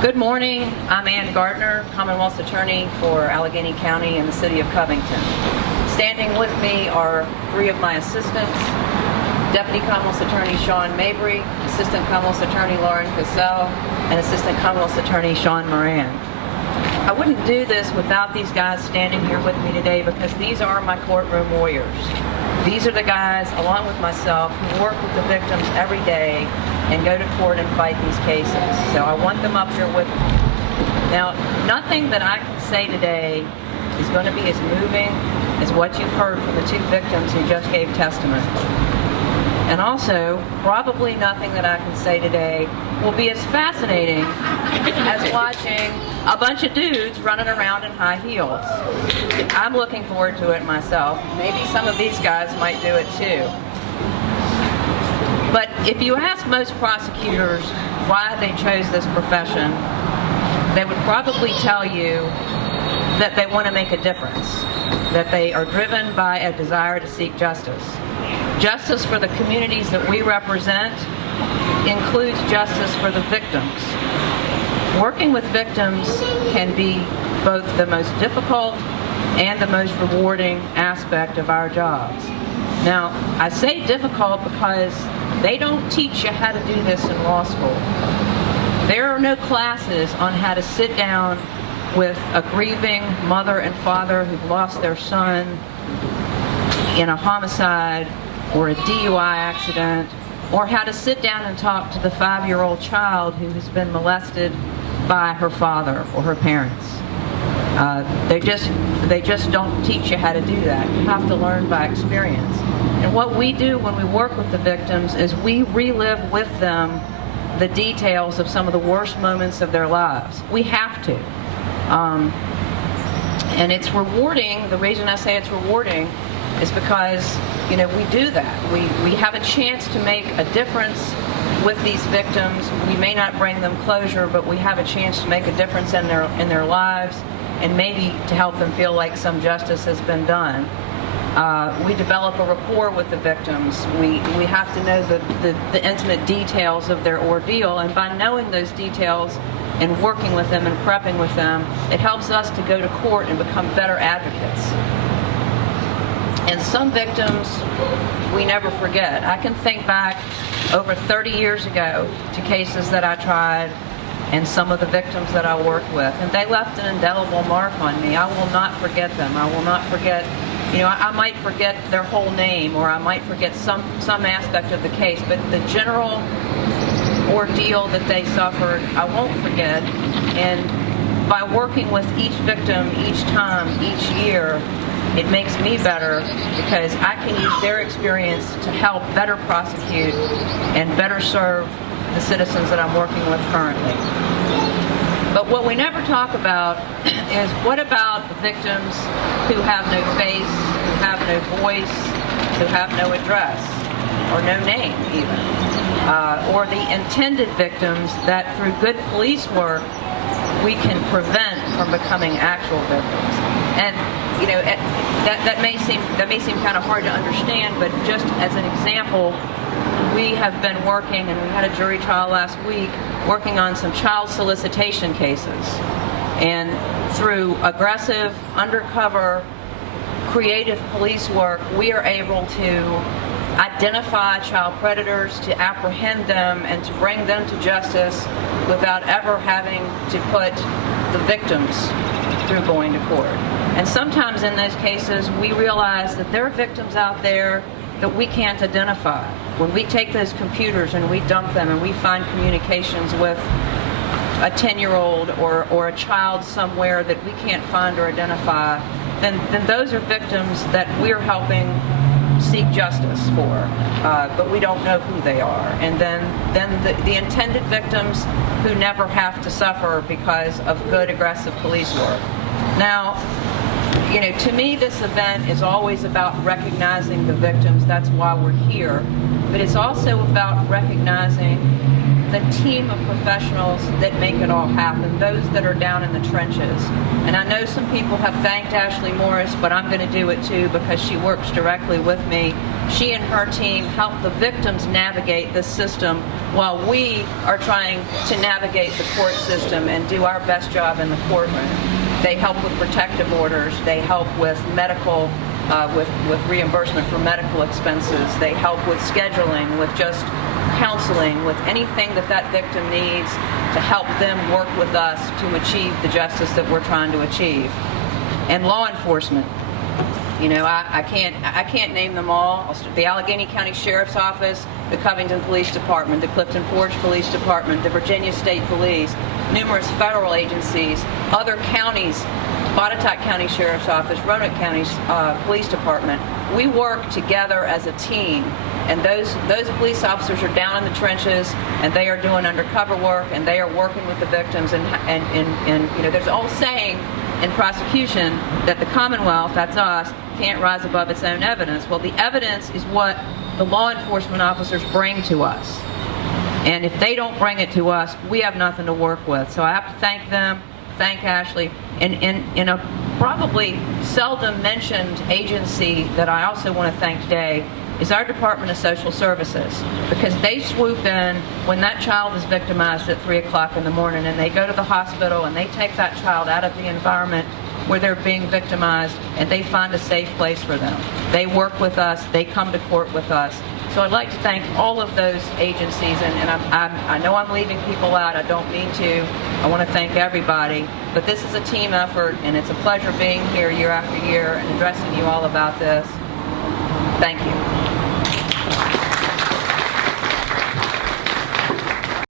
Good morning. I'm Gardner, Commonwealth's attorney for Alleghany County and the city of Covington. Standing with me are three of my assistants: Deputy Commonwealth's Attorney Sean Mabry, Assistant Commonwealth's Attorney Lauren Cassell, and Assistant Commonwealth's Attorney Sean Moran. I wouldn't do this without these guys standing here with me today, because these are my courtroom warriors. These are the guys, along with myself, who work with the victims every day and go to court and fight these cases. So I want them up here with me. Now, nothing that I can say today is going to be as moving as what you've heard from the two victims who just gave testimony. And also, probably nothing that I can say today will be as fascinating as watching a bunch of dudes running around in high heels. I'm looking forward to it myself. Maybe some of these guys might do it too. But if you ask most prosecutors why they chose this profession, they would probably tell you that they want to make a difference, that they are driven by a desire to seek justice. Justice for the communities that we represent includes justice for the victims. Working with victims can be both the most difficult and the most rewarding aspect of our jobs. Now, I say difficult because they don't teach you how to do this in law school. There are no classes on how to sit down with a grieving mother and father who've lost their son in a homicide or a DUI accident, or how to sit down and talk to the 5-year-old child who has been molested by her father or her parents. They just don't teach you how to do that. You have to learn by experience. And what we do when we work with the victims is we relive with them the details of some of the worst moments of their lives. We have to. And it's rewarding. The reason I say it's rewarding is because, we do that. We have a chance to make a difference with these victims. We may not bring them closure, but we have a chance to make a difference in their lives, and maybe to help them feel like some justice has been done. We develop a rapport with the victims. We have to know the intimate details of their ordeal, and by knowing those details and working with them and prepping with them, it helps us to go to court and become better advocates. And some victims we never forget. I can think back over 30 years ago to cases that I tried and some of the victims that I worked with, and they left an indelible mark on me. I will not forget them. I will not forget, I might forget their whole name, or I might forget some aspect of the case, but the general ordeal that they suffered, I won't forget. And by working with each victim, each time, each year, it makes me better, because I can use their experience to help better prosecute and better serve the citizens that I'm working with currently. But what we never talk about is, what about the victims who have no face, who have no voice, who have no address, or no name even, or the intended victims that through good police work we can prevent from becoming actual victims. And that may seem kind of hard to understand, but just as an example, we have been working, and we had a jury trial last week, working on some child solicitation cases. And through aggressive, undercover, creative police work, we are able to identify child predators, to apprehend them, and to bring them to justice without ever having to put the victims through going to court. And sometimes in those cases, we realize that there are victims out there that we can't identify. When we take those computers and we dump them and we find communications with a 10-year-old or a child somewhere that we can't find or identify, then those are victims that we're helping seek justice for, but we don't know who they are. And then the intended victims who never have to suffer because of good, aggressive police work. Now, to me, this event is always about recognizing the victims. That's why we're here. But it's also about recognizing the team of professionals that make it all happen, those that are down in the trenches. And I know some people have thanked Ashley Morris, but I'm going to do it too because she works directly with me. She and her team help the victims navigate this system while we are trying to navigate the court system and do our best job in the courtroom. They help with protective orders. They help with medical, with reimbursement for medical expenses. They help with scheduling, with just counseling, with anything that that victim needs to help them work with us to achieve the justice that we're trying to achieve. And law enforcement. You know, I can't name them all. The Alleghany County Sheriff's Office, the Covington Police Department, the Clifton Forge Police Department, the Virginia State Police, numerous federal agencies, other counties, Botetourt County Sheriff's Office, Roanoke County Police Department. We work together as a team, and those police officers are down in the trenches, and they are doing undercover work, and they are working with the victims. And you know, there's an old saying in prosecution that the Commonwealth, that's us, can't rise above its own evidence. Well, the evidence is what the law enforcement officers bring to us. And if they don't bring it to us, we have nothing to work with. So I have to thank them, thank Ashley. And in a probably seldom mentioned agency that I also want to thank today is our Department of Social Services, because they swoop in when that child is victimized at 3 o'clock in the morning, and they go to the hospital and they take that child out of the environment where they're being victimized, and they find a safe place for them. They work with us, they come to court with us. So I'd like to thank all of those agencies, and I know I'm leaving people out, I don't mean to. I want to thank everybody, but this is a team effort, and it's a pleasure being here year after year and addressing you all about this. Thank you.